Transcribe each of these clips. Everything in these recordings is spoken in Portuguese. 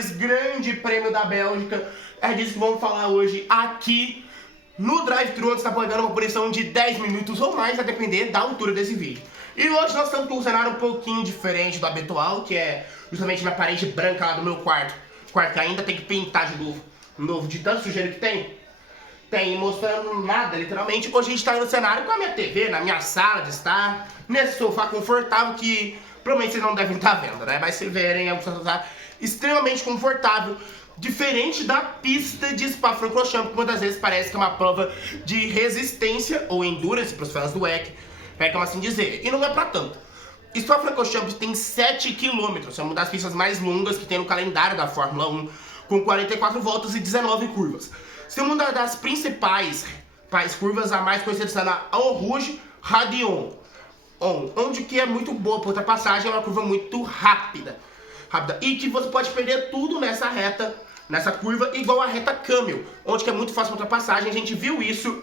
senhores, Grande Prêmio da Bélgica. É disso que vamos falar hoje aqui no drive-thru, onde está pagando uma punição de 10 minutos ou mais, a depender da altura desse vídeo. E hoje nós estamos com um cenário um pouquinho diferente do habitual, que é justamente na parede branca lá do meu quarto. O quarto que ainda tem que pintar de novo, de tanto sujeira que tem, mostrando nada, literalmente. Hoje a gente tá aí no cenário com a minha TV, na minha sala de estar, nesse sofá confortável que provavelmente vocês não devem estar vendo, né? Mas se verem, é um sofá extremamente confortável, diferente da pista de Spa-Francorchamps, que muitas vezes parece que é uma prova de resistência ou endurance para os fãs do WEC, como assim dizer, e não é pra tanto. Spa-Francorchamps tem 7 km, é uma das pistas mais longas que tem no calendário da Fórmula 1, com 44 voltas e 19 curvas. Se uma das principais curvas, a mais conhecida está na Eau Rouge Radion, onde que é muito boa para ultrapassagem, é uma curva muito rápida, e que você pode perder tudo nessa curva, igual a reta Camel, onde que é muito fácil para ultrapassagem. A gente viu isso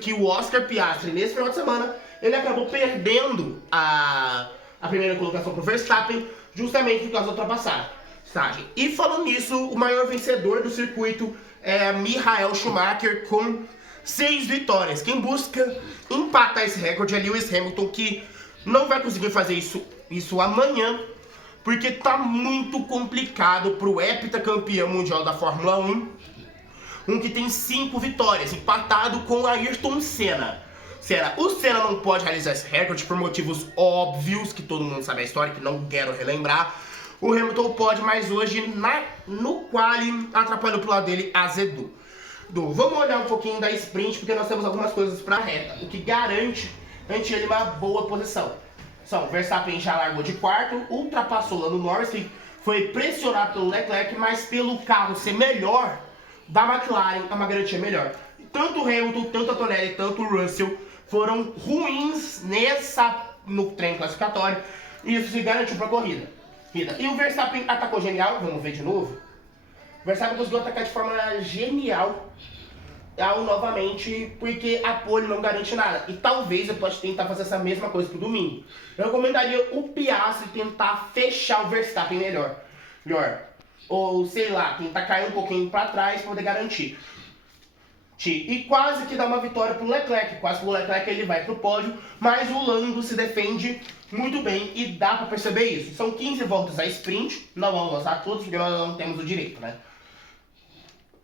que o Oscar Piastri, nesse final de semana, ele acabou perdendo a primeira colocação para o Verstappen, justamente por causa da ultrapassagem. E falando nisso, o maior vencedor do circuito é Michael Schumacher com 6 vitórias. Quem busca empatar esse recorde é Lewis Hamilton, que não vai conseguir fazer isso amanhã, porque tá muito complicado pro heptacampeão mundial da Fórmula 1, que tem 5 vitórias, empatado com Ayrton Senna. O Senna não pode realizar esse recorde por motivos óbvios, que todo mundo sabe a história, que não quero relembrar. O Hamilton pode, mas hoje no quali atrapalhou pro lado dele, azedou. Vamos olhar um pouquinho da sprint, porque nós temos algumas coisas pra reta, o que garante ele uma boa posição. O Verstappen já largou de quarto, ultrapassou Lando Norris, que foi pressionado pelo Leclerc, mas pelo carro ser melhor da McLaren, é uma garantia melhor. Tanto o Hamilton, tanto a Antonelli, tanto o Russell foram ruins no treino classificatório, e isso se garantiu para a corrida. E o Verstappen atacou genial, vamos ver de novo. O Verstappen conseguiu atacar de forma genial novamente, porque a pole não garante nada. E talvez eu possa tentar fazer essa mesma coisa pro domingo. Eu recomendaria o Piastri tentar fechar o Verstappen melhor. Ou sei lá, tentar cair um pouquinho para trás para poder garantir. E quase que dá uma vitória pro Leclerc. Quase que o Leclerc ele vai pro pódio, mas o Lando se defende muito bem e dá para perceber isso. São 15 voltas a sprint, não vamos lançar todos porque nós não temos o direito, né?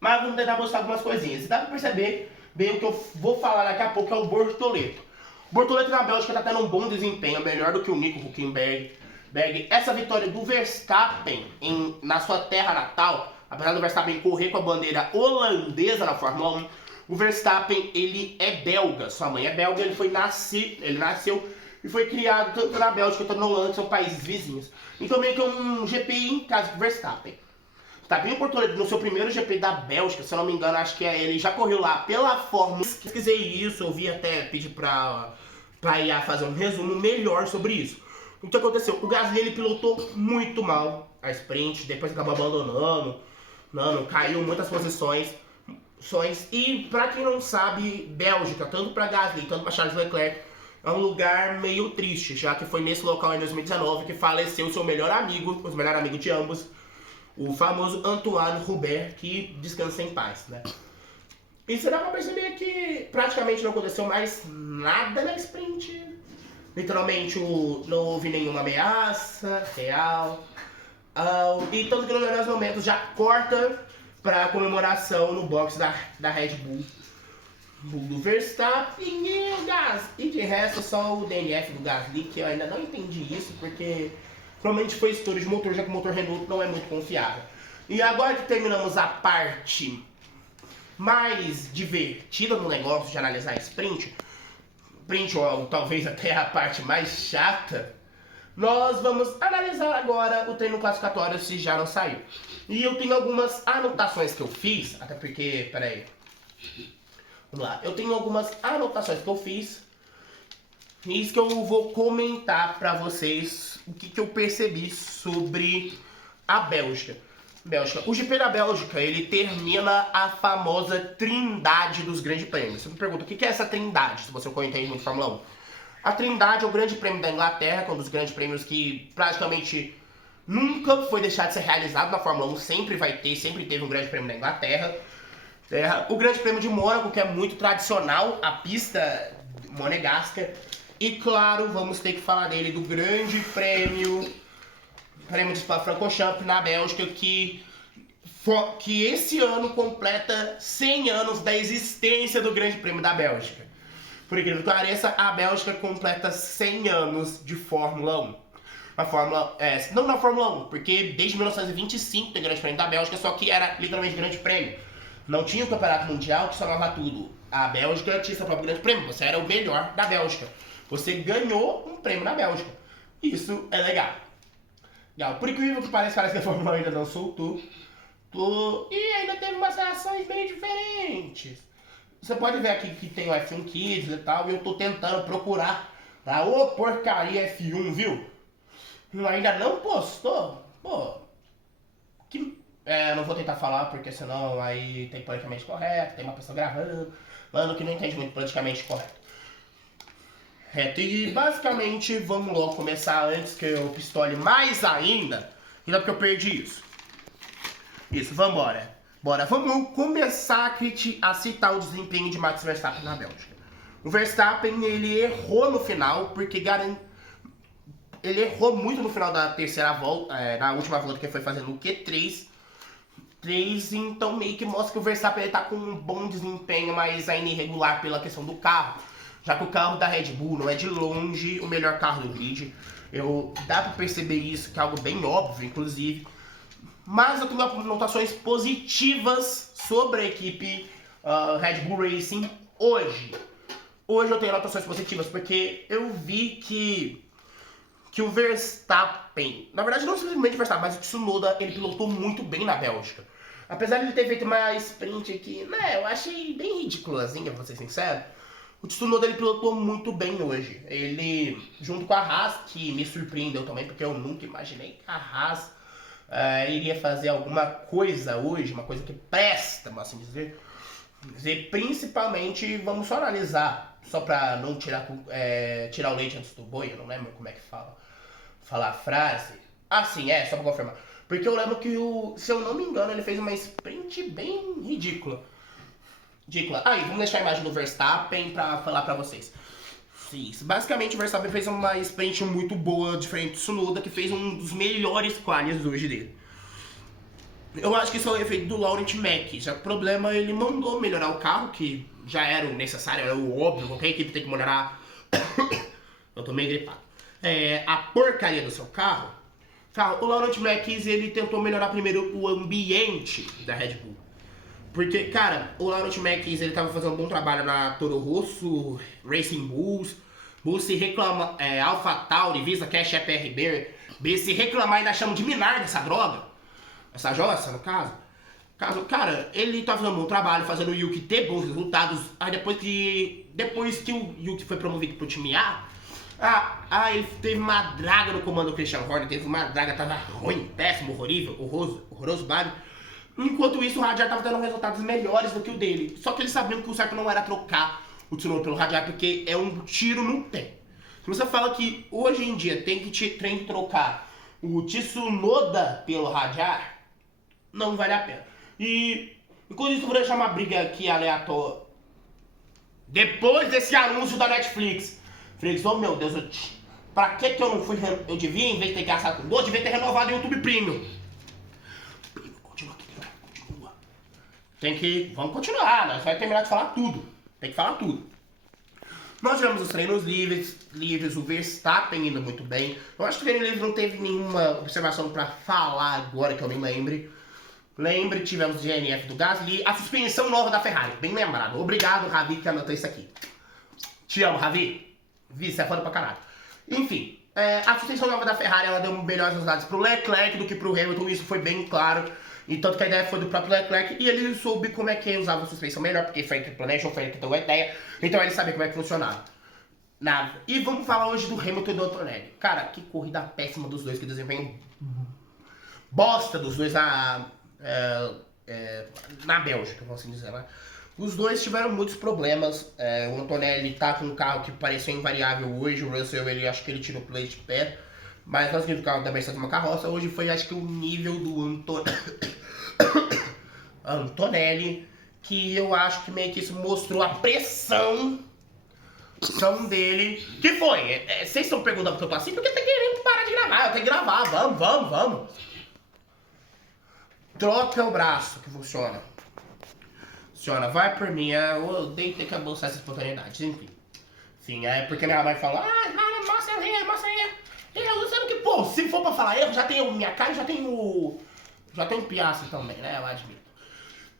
Mas vamos tentar mostrar algumas coisinhas. E dá pra perceber bem o que eu vou falar daqui a pouco, é o Bortoleto. O Bortoleto na Bélgica tá tendo um bom desempenho, melhor do que o Nico Hülkenberg. Essa vitória do Verstappen na sua terra natal, apesar do Verstappen correr com a bandeira holandesa na Fórmula 1, o Verstappen, ele é belga, sua mãe é belga, ele nasceu e foi criado tanto na Bélgica quanto na Holanda, que são países vizinhos. Então meio que é um GP em casa do Verstappen. Tá bem o Bortoleto no seu primeiro GP da Bélgica, se eu não me engano, acho que ele já correu lá pela Fórmula 1. Pesquisei isso, eu vi até pedir pra IA fazer um resumo melhor sobre isso. O que aconteceu? O Gasly ele pilotou muito mal a sprint, depois acabou abandonando, caiu muitas posições. E pra quem não sabe, Bélgica, tanto pra Gasly, tanto pra Charles Leclerc, é um lugar meio triste, já que foi nesse local em 2019 que faleceu o melhor amigo de ambos, o famoso Antoine Hubert, que descansa em paz, né? E você dá pra perceber que praticamente não aconteceu mais nada na sprint. Literalmente não houve nenhuma ameaça real. E tanto que nos melhores momentos já corta pra comemoração no box da Red Bull do Verstappen e o Gasly. E de resto só o DNF do Gasly, que eu ainda não entendi isso, porque provavelmente foi estouro de motor, já que o motor Renault não é muito confiável. E agora que terminamos a parte mais divertida no negócio de analisar sprint, ou talvez até a parte mais chata, nós vamos analisar agora o treino classificatório, se já não saiu. E eu tenho algumas anotações que eu fiz, até porque, peraí, vamos lá, eu tenho algumas anotações que eu fiz, e isso que eu vou comentar pra vocês, o que eu percebi sobre a Bélgica. O GP da Bélgica, ele termina a famosa trindade dos grandes prêmios. Você me pergunta, o que é essa trindade, se você não entende muito de Fórmula 1? A trindade é o grande prêmio da Inglaterra, que é um dos grandes prêmios que praticamente nunca foi deixado de ser realizado na Fórmula 1, sempre teve um grande prêmio da Inglaterra. O grande prêmio de Mônaco, que é muito tradicional, a pista monegasca. E claro, vamos ter que falar dele, do grande prêmio de Spa-Francorchamps na Bélgica, que esse ano completa 100 anos da existência do grande prêmio da Bélgica. Por incrível que pareça, a Bélgica completa 100 anos de Fórmula 1. Não na Fórmula 1, porque desde 1925 tem grande prêmio da Bélgica, só que era literalmente grande prêmio. Não tinha o campeonato mundial que somava tudo. A Bélgica tinha seu próprio grande prêmio, você era o melhor da Bélgica. Você ganhou um prêmio na Bélgica. Isso é legal. Por incrível que pareça que a Fórmula 1 ainda não soltou. E ainda teve umas reações bem diferentes. Você pode ver aqui que tem o F1 Kids e tal, e eu tô tentando procurar. Tá? Ô porcaria F1, viu? Ainda não postou? Pô, não vou tentar falar, porque senão aí tem politicamente correto, tem uma pessoa gravando, mano, que não entende muito politicamente correto. E basicamente, vamos logo começar antes que eu pistole mais ainda, ainda porque eu perdi isso. Vambora. Vamos começar a citar o desempenho de Max Verstappen na Bélgica. O Verstappen, ele errou no final, porque ele errou muito no final da terceira volta, na última volta que ele foi fazendo o Q3. Então meio que mostra que o Verstappen ele tá com um bom desempenho, mas ainda irregular pela questão do carro. Já que o carro da Red Bull não é de longe o melhor carro do grid. Dá pra perceber isso, que é algo bem óbvio, inclusive. Mas eu tenho anotações positivas sobre a equipe Red Bull Racing hoje. Hoje eu tenho anotações positivas, porque eu vi que o Verstappen, na verdade não simplesmente o Verstappen, mas o Tsunoda, ele pilotou muito bem na Bélgica. Apesar de ele ter feito uma sprint aqui, né, eu achei bem ridiculazinha, pra ser sincero. O Tsunoda, ele pilotou muito bem hoje. Ele, junto com a Haas, que me surpreendeu também, porque eu nunca imaginei que a Haas iria fazer alguma coisa hoje, uma coisa que presta, mas assim dizer. Principalmente, vamos só analisar, só pra não tirar o leite antes do boi, eu não lembro como é que fala a frase. Sim, só pra confirmar. Porque eu lembro que, se eu não me engano, ele fez uma sprint bem ridícula. Vamos deixar a imagem do Verstappen pra falar pra vocês. Isso. Basicamente, o Verstappen fez uma sprint muito boa, diferente do Tsunoda, que fez um dos melhores qualis hoje dele. Eu acho que isso é o efeito do Laurent Mack. Já que o problema, ele mandou melhorar o carro, que já era o necessário, era o óbvio, qualquer equipe tem que melhorar. Eu tô meio gripado. A porcaria do seu carro. O Laurent Mack, ele tentou melhorar primeiro o ambiente da Red Bull. Porque, cara, o Laurent Mack, ele tava fazendo um bom trabalho na Toro Rosso, Racing Bulls, se reclama, AlphaTauri, Visa Cash, EPRB, se reclamar ainda chamam de minar dessa droga, essa jossa, no caso. Cara, ele tá fazendo um bom trabalho, fazendo o Yuki ter bons resultados. Aí depois que o Yuki foi promovido pro time A, ele teve uma draga no comando do Christian Horner, teve uma draga, tava ruim, péssimo, horroroso, baile. Enquanto isso, o Hadjar tava dando resultados melhores do que o dele. Só que eles sabiam que o certo não era trocar o Tsunoda pelo Hadjar, porque é um tiro no pé. Se você fala que hoje em dia tem que trocar o Tsunoda pelo Hadjar, não vale a pena. E enquanto isso, eu vou deixar uma briga aqui aleatória. Depois desse anúncio da Netflix, falei, meu Deus, pra que eu não fui... Eu devia, em vez de ter gastado com 12, devia ter renovado o YouTube Premium. Vamos continuar, nós vamos terminar de falar tudo. Tem que falar tudo. Nós tivemos os treinos livres, o Verstappen indo muito bem. Eu acho que o treino livre não teve nenhuma observação pra falar agora que eu nem lembre. Tivemos o DNF do Gasly, a suspensão nova da Ferrari, bem lembrado. Obrigado, Ravi, que anotou isso aqui. Te amo, Ravi. Você é foda pra caralho. Enfim, a suspensão nova da Ferrari, ela deu melhores resultados pro Leclerc do que pro Hamilton, isso foi bem claro. E tanto que a ideia foi do próprio Leclerc, e ele soube como é que usava a suspensão melhor, porque foi ele que planejou, foi ele que deu a ideia, então ele sabia como é que funcionava. E vamos falar hoje do Hamilton e do Antonelli. Cara, que corrida péssima dos dois, que desempenho bosta dos dois na Bélgica, vamos assim dizer, né? Os dois tiveram muitos problemas. O Antonelli tá com um carro que parecia invariável hoje, o Russell, acho que ele tirou o plate de pé. mas conseguindo carro da Mercedes uma carroça. Hoje foi, acho que, o nível do Antonelli, que eu acho que meio que isso mostrou a pressão dele. Que foi? Vocês estão perguntando porque eu tô assim? Porque tá querendo parar de gravar. Eu tenho que gravar. Vamos. Troca o braço que funciona. Funciona, vai por mim. Eu odeio ter que abolsar essa oportunidade. Enfim. Sim, é porque minha mãe falou: mostra aí. Eu sendo que, pô, se for pra falar erro, já tenho minha cara, já tenho Piastri também, né? Eu admito.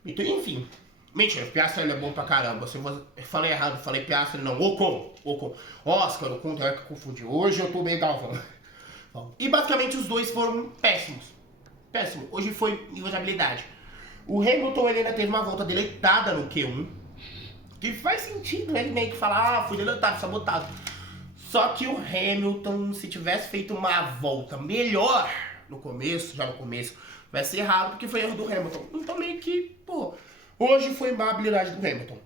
Então, enfim. Mentira, Piastri ele é bom pra caramba. Se eu falei errado, falei Piastri não. Ocon. Oscar, Ocon, é que confundi. Hoje eu tô meio galvão. E basicamente os dois foram péssimos. Péssimo. Hoje foi nível de habilidade. O Hamilton ele ainda teve uma volta deletada no Q1. Que faz sentido ele meio que falar, fui deletado, sabotado. Só que o Hamilton, se tivesse feito uma volta melhor no começo, vai ser errado porque foi erro do Hamilton. Então meio que, pô, hoje foi má habilidade do Hamilton.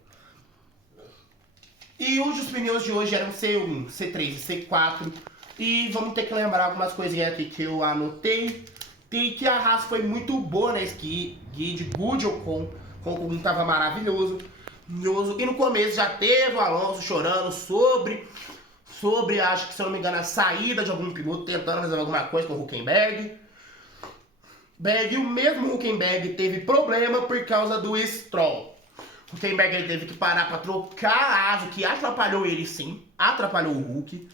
E hoje os pneus de hoje eram C1, C3 e C4. E vamos ter que lembrar algumas coisinhas aqui que eu anotei. E que a Haas foi muito boa na esqui de Good Ocon. O Ocon tava maravilhoso. E no começo já teve o Alonso chorando sobre, acho que se eu não me engano, a saída de algum piloto tentando resolver alguma coisa com o Hülkenberg. E o mesmo Hülkenberg teve problema por causa do Stroll. O Hülkenberg ele teve que parar para trocar a asa, que atrapalhou ele sim, atrapalhou o Hulk.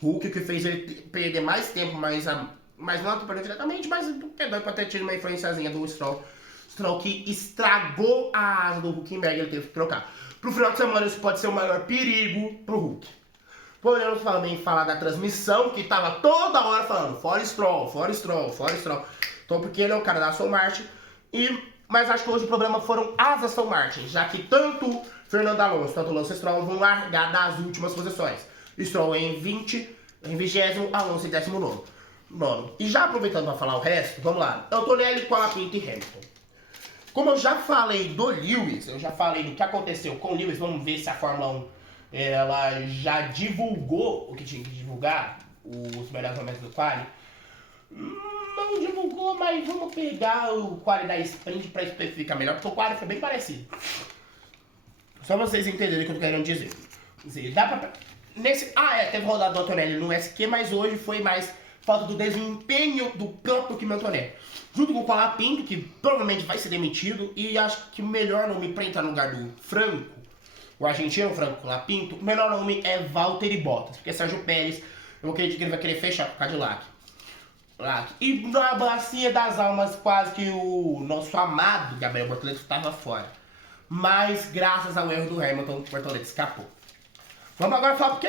Hulk que fez ele perder mais tempo, mas não atrapalhou diretamente, mas perdão para ter tido uma influenciazinha do Stroll. Stroll que estragou a asa do Hülkenberg, ele teve que trocar. Pro final de semana isso pode ser o maior perigo pro Hulk. Podemos também falar da transmissão, que tava toda hora falando fora Stroll. Então porque ele é o cara da Aston Martin. Mas acho que hoje o problema foram as Aston Martin, já que tanto Fernando Alonso quanto Lance Stroll vão largar das últimas posições. Stroll em 20º, Alonso em 19º. E já aproveitando para falar o resto, vamos lá. Antonelli, Colapinto e Hamilton. Como eu já falei do Lewis, eu já falei do que aconteceu com o Lewis, vamos ver se a Fórmula 1 ela já divulgou o que tinha que divulgar, os melhores momentos do quali. Não divulgou, mas vamos pegar o quali da sprint para especificar melhor, porque o quali foi bem parecido. Só pra vocês entenderem o que eu tô querendo dizer. Dá pra... teve rodada do Antonelli no SQ, mas hoje foi mais falta do desempenho do próprio Kimi Antonelli. Junto com o Colapinto, que provavelmente vai ser demitido, e acho que o melhor nome pra entrar no lugar do Franco, o argentino Franco Colapinto, o melhor nome é Valtteri Bottas, porque Sérgio Pérez, eu acredito que ele vai querer fechar com o Cadillac. E na bacia das almas, quase que o nosso amado Gabriel Bortoleto estava fora. Mas graças ao erro do Hamilton, o Bortoleto escapou. Vamos agora falar pro Q2.